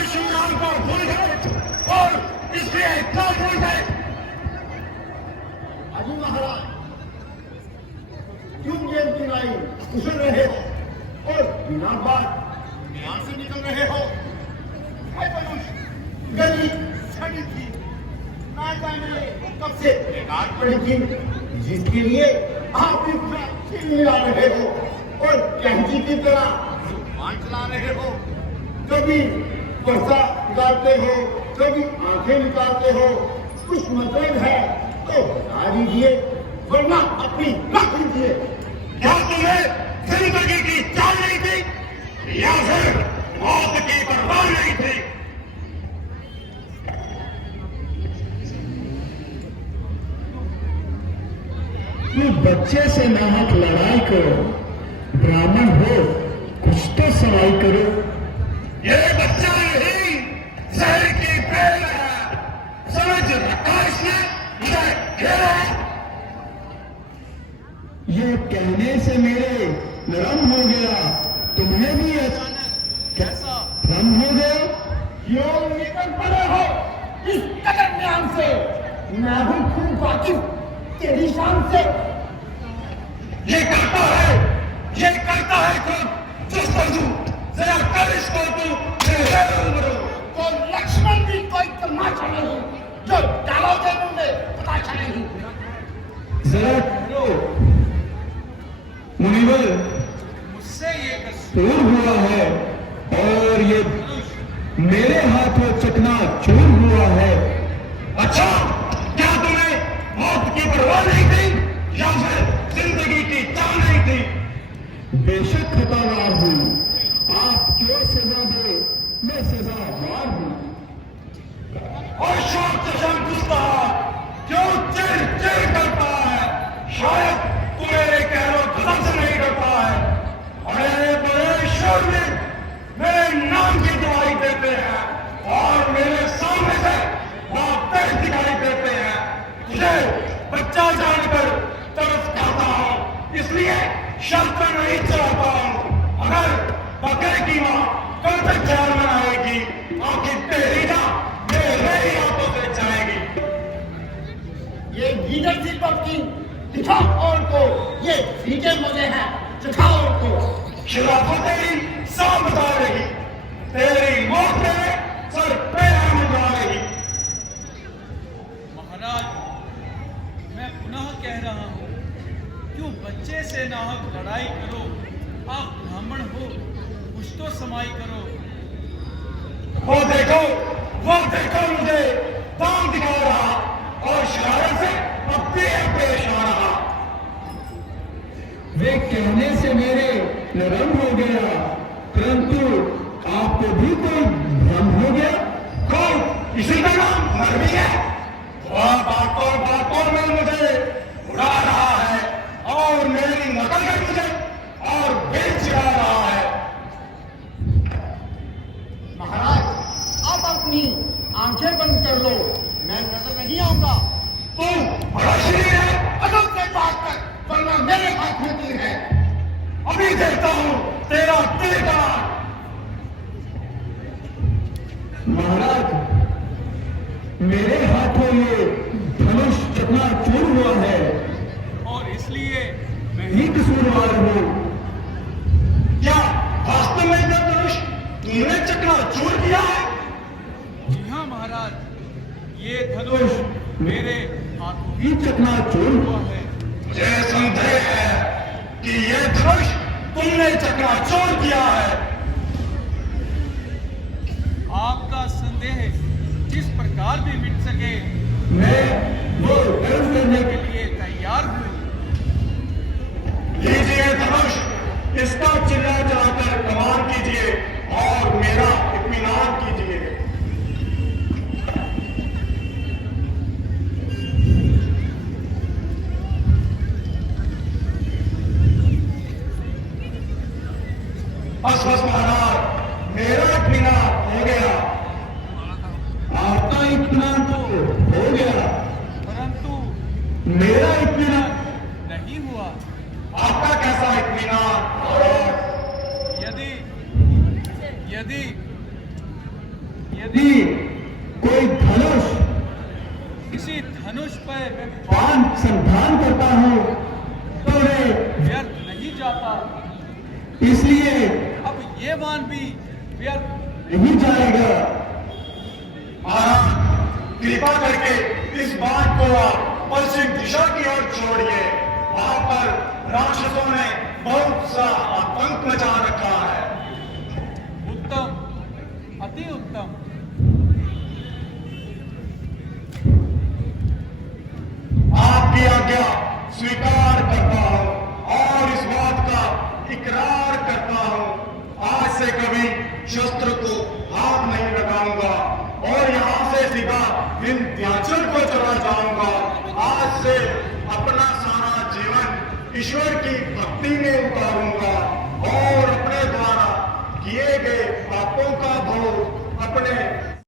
परशुराम को भूल गए और इसलिए इतना भूल गए। अजी महाराज, क्यों ये बुराई उछल रहे हो और बिना बात यहाँ से निकल रहे हो? गली सड़ी थी, ना जाने कब से बेकार पड़ी थी, जिसके लिए आप इतना चिल्ला रहे हो और कैंची की तरह जुबान चला रहे हो। कभी वर्षा निकालते हो, कभी आंखें निकालते हो। कुछ मतलब है तो बता दीजिए, वरना अपनी रख लीजिए। क्या तुम्हें जिंदगी की चाह नहीं थी या फिर मौत की परवाह नहीं थी? तू बच्चे से नाहक लड़ाई करो, ब्राह्मण हो कुछ तो सवाई करो। ये बच्चा नहीं जहर की पेड़ है, समझ रखा इसने मुझे घेरा। ये कहने से मेरे नरम हो गया, तुम्हें भी अचानक कैसा भ्रम हो गया? क्यों निकल पड़े हो इस कदर ज्ञान से? मैं हूं खूब वाकिफ तेरी शान से। ये करता है खुद जस्तजू, जरा कर इसको तू मेरे उम्र। तो लक्ष्मण भी कोई तमाशा नहीं जो डालोगे में पता चलेगी। जरा ठहरो मुनिवर, मुझसे ये कसूर हुआ है और ये मेरे हाथों चकना चूर हुआ है। अच्छा, क्या तुम्हें मौत की परवाह नहीं थी या फिर जिंदगी की चाह नहीं थी? बेशक खतावार हूँ, आप क्यों सजा दे, मैं सजावार हूँ। और शौक चशम गुस्सा क्यों चिड़ चिड़ करता है? शायद तू मेरे कहरों कदम से नहीं करता है। बड़े बड़े शोर में मेरे नाम की दुआई देते हैं और मेरे सामने से तेज दिखाई देते हैं। तुझे बच्चा जानकर तरस खाता हूं, इसलिए शर्त नहीं चलाता हूं। अगर बकरे की मां कल तक जान में आएगी, आखिर तेरी ना मेरे ही हाथों से जाएगी। ये लीडरशिप की दिखाओ और को, ये फीके मुझे हैं दिखाओ और को। खिलाफत तेरी साम बता रही, तेरी मौत मेरे सर पे मुझा रही। महाराज, मैं पुनः कह रहा हूं, क्यों बच्चे से नाहक लड़ाई करो? आप ब्राह्मण हो कुछ तो समाई करो। वो देखो मुझे दाम दिखा रहा और शरारत से अपने पेश आ रहा। वे कहने से मेरे नरम हो गया, परंतु आपको भी कोई भ्रम हो गया? कौन? इसी का नाम मरवी है। वह बातों में मुझे उड़ा रहा है और मेरी नकल कर मुझे और बेच रहा है। महाराज, अब अपनी आंखें बंद कर लो, मैं नजर नहीं आऊंगा। तू बड़ा शरीर है, अदब से बात कर, वरना मेरे हाथ में तीर है। अभी देखता हूं तेरा दिल का। महाराज, मेरे हाथों ये धनुष चकनाचूर हुआ है और इसलिए मैं ही कसूरवार हूँ। क्या वास्तव में यह धनुष तूने चकनाचूर किया है? जी हाँ महाराज, ये धनुष मेरे हाथों ही चकनाचूर हुआ है। मुझे संदेह है कि यह धनुष तुमने चकनाचूर किया है। आपका संदेह जिस प्रकार भी मिट सके, मैं वो कर्म करने के लिए तैयार हूँ। लीजिए धनुष, इसका चिल्ला चलाकर कमान कीजिए और मेरा इत्मीनान कीजिए। बस महाराज, मेरा इत्मीनान हो गया। आपका इत्मीनान तो हो गया, परंतु मेरा इत्मीनान नहीं हुआ। आपका कैसा इत्मीनान? यदि यदि यदि कोई धनुष किसी धनुष पर मैं बाण संधान करता हूँ तो मैं व्यर्थ नहीं जाता, इसलिए अब ये बाण भी व्यर्थ नहीं जाएगा। महाराज कृपा करके इस बाण को आप पश्चिम दिशा की ओर छोड़िए। वहां पर राक्षसों ने बहुत सा आतंक मचा रखा है। उत्तम, अति उत्तम। आपकी आज्ञा स्वीकार करता हूं और इस बात का इकरार करता हूं, आज से कभी शस्त्र को हाथ नहीं लगाऊंगा और यहां से सीधा विंध्याचल को चला जाऊंगा। आज से अपना सारा जीवन ईश्वर की भक्ति में उतारूंगा और अपने द्वारा किए गए पापों का भोग अपने